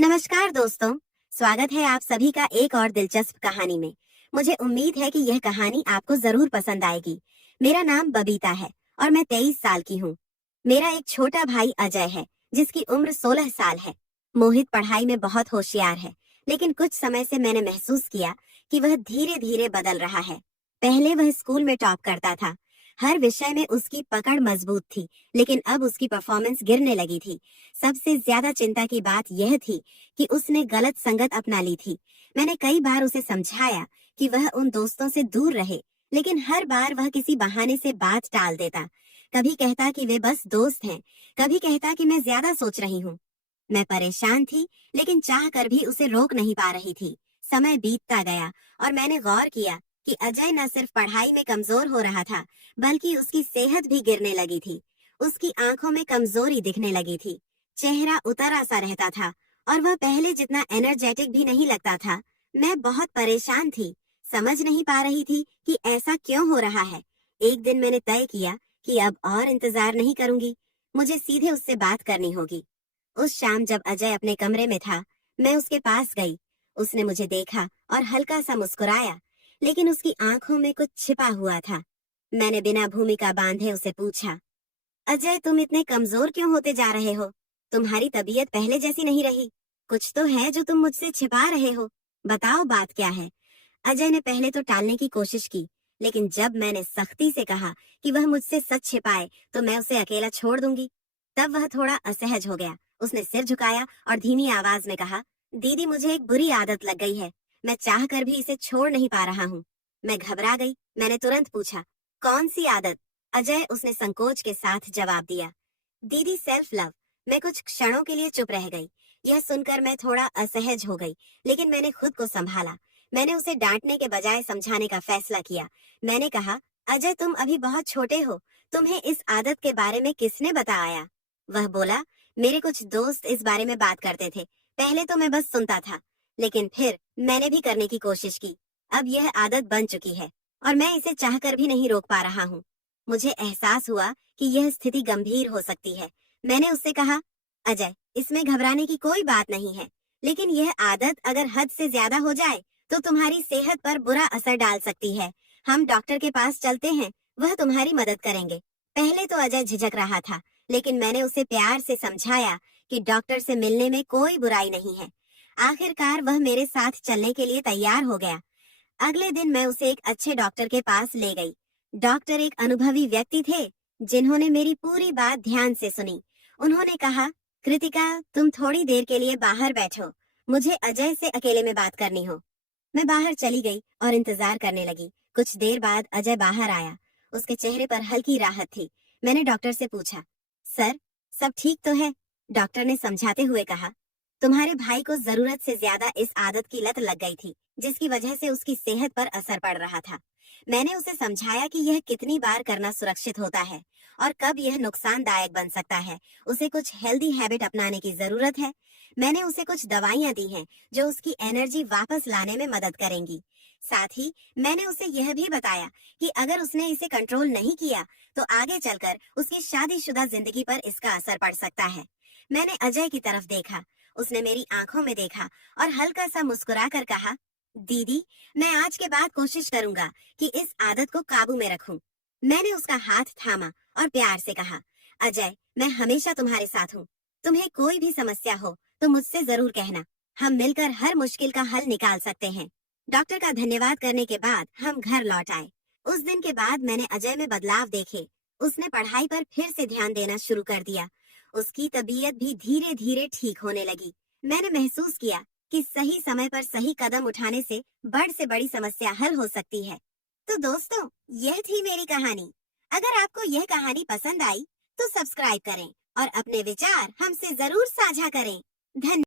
नमस्कार दोस्तों, स्वागत है आप सभी का एक और दिलचस्प कहानी में। मुझे उम्मीद है कि यह कहानी आपको जरूर पसंद आएगी। मेरा नाम बबीता है और मैं 23 साल की हूँ। मेरा एक छोटा भाई अजय है, जिसकी उम्र 16 साल है। मोहित पढ़ाई में बहुत होशियार है, लेकिन कुछ समय से मैंने महसूस किया कि वह धीरे धीरे बदल रहा है। पहले वह स्कूल में टॉप करता था, हर विषय में उसकी पकड़ मजबूत थी, लेकिन अब उसकी परफॉर्मेंस गिरने लगी थी। सबसे ज्यादा चिंता की बात यह थी कि उसने गलत संगत अपना ली थी। मैंने कई बार उसे समझाया कि वह उन दोस्तों से दूर रहे, लेकिन हर बार वह किसी बहाने से बात टाल देता। कभी कहता कि वे बस दोस्त हैं, कभी कहता कि मैं ज्यादा सोच रही हूँ। मैं परेशान थी, लेकिन चाह कर भी उसे रोक नहीं पा रही थी। समय बीतता गया और मैंने गौर किया कि अजय न सिर्फ पढ़ाई में कमजोर हो रहा था, बल्कि उसकी सेहत भी गिरने लगी थी। उसकी आंखों में कमजोरी दिखने लगी थी, चेहरा उतरा सा रहता था और वह पहले जितना एनर्जेटिक भी नहीं लगता था। मैं बहुत परेशान थी, समझ नहीं पा रही थी कि ऐसा क्यों हो रहा है। एक दिन मैंने तय किया कि अब और इंतजार नहीं करूंगी, मुझे सीधे उससे बात करनी होगी। उस शाम जब अजय अपने कमरे में था, मैं उसके पास गई। उसने मुझे देखा और हल्का सा मुस्कुराया, लेकिन उसकी आंखों में कुछ छिपा हुआ था। मैंने बिना भूमिका बांधे उसे पूछा, अजय तुम इतने कमजोर क्यों होते जा रहे हो? तुम्हारी तबीयत पहले जैसी नहीं रही। कुछ तो है जो तुम मुझसे छिपा रहे हो। बताओ बात क्या है? अजय ने पहले तो टालने की कोशिश की, लेकिन जब मैंने सख्ती से कहा कि वह मुझसे सच छिपाए तो मैं उसे अकेला छोड़ दूंगी, तब वह थोड़ा असहज हो गया। उसने सिर झुकाया और धीमी आवाज में कहा, दीदी मुझे एक बुरी आदत लग गई है, मैं चाह कर भी इसे छोड़ नहीं पा रहा हूँ। मैं घबरा गई। मैंने तुरंत पूछा, कौन सी आदत? अजय उसने संकोच के साथ जवाब दिया, दीदी सेल्फ लव। मैं कुछ क्षणों के लिए चुप रह गई। यह सुनकर मैं थोड़ा असहज हो गई, लेकिन मैंने खुद को संभाला। मैंने उसे डांटने के बजाय समझाने का फैसला किया। मैंने कहा, अजय तुम अभी बहुत छोटे हो, तुम्हें इस आदत के बारे में किसने बताया? वह बोला, मेरे कुछ दोस्त इस बारे में बात करते थे। पहले तो मैं बस सुनता था, लेकिन फिर मैंने भी करने की कोशिश की। अब यह आदत बन चुकी है और मैं इसे चाहकर भी नहीं रोक पा रहा हूँ। मुझे एहसास हुआ कि यह स्थिति गंभीर हो सकती है। मैंने उससे कहा, अजय इसमें घबराने की कोई बात नहीं है, लेकिन यह आदत अगर हद से ज्यादा हो जाए तो तुम्हारी सेहत पर बुरा असर डाल सकती है। हम डॉक्टर के पास चलते हैं, वह तुम्हारी मदद करेंगे। पहले तो अजय झिझक रहा था, लेकिन मैंने उसे प्यार से समझाया कि डॉक्टर से मिलने में कोई बुराई नहीं है। आखिरकार वह मेरे साथ चलने के लिए तैयार हो गया। अगले दिन मैं उसे एक अच्छे डॉक्टर के पास ले गई। डॉक्टर एक अनुभवी व्यक्ति थे, जिन्होंने मेरी पूरी बात ध्यान से सुनी। उन्होंने कहा, कृतिका तुम थोड़ी देर के लिए बाहर बैठो, मुझे अजय से अकेले में बात करनी हो। मैं बाहर चली गई और इंतजार करने लगी। कुछ देर बाद अजय बाहर आया। उसके चेहरे पर हल्की राहत थी। मैंने डॉक्टर से पूछा, सर सब ठीक तो है? डॉक्टर ने समझाते हुए कहा, तुम्हारे भाई को जरूरत से ज्यादा इस आदत की लत लग गई थी, जिसकी वजह से उसकी सेहत पर असर पड़ रहा था। मैंने उसे समझाया कि यह कितनी बार करना सुरक्षित होता है और कब यह नुकसानदायक बन सकता है। उसे कुछ हेल्दी हैबिट अपनाने की जरूरत है। मैंने उसे कुछ दवाइयां दी हैं जो उसकी एनर्जी वापस लाने में मदद करेंगी। साथ ही मैंने उसे यह भी बताया कि अगर उसने इसे कंट्रोल नहीं किया तो आगे चलकर उसकी शादीशुदा जिंदगी पर इसका असर पड़ सकता है। मैंने अजय की तरफ देखा। उसने मेरी आंखों में देखा और हल्का सा मुस्कुरा कर कहा, दीदी मैं आज के बाद कोशिश करूंगा कि इस आदत को काबू में रखूं। मैंने उसका हाथ थामा और प्यार से कहा, अजय मैं हमेशा तुम्हारे साथ हूँ। तुम्हें कोई भी समस्या हो तो मुझसे जरूर कहना। हम मिलकर हर मुश्किल का हल निकाल सकते हैं। डॉक्टर का धन्यवाद करने के बाद हम घर लौट आए। उस दिन के बाद मैंने अजय में बदलाव देखे। उसने पढ़ाई पर फिर से ध्यान देना शुरू कर दिया। उसकी तबीयत भी धीरे धीरे ठीक होने लगी। मैंने महसूस किया कि सही समय पर सही कदम उठाने से बड़ी समस्या हल हो सकती है। तो दोस्तों, यह थी मेरी कहानी। अगर आपको यह कहानी पसंद आई तो सब्सक्राइब करें और अपने विचार हमसे जरूर साझा करें। धन्यवाद।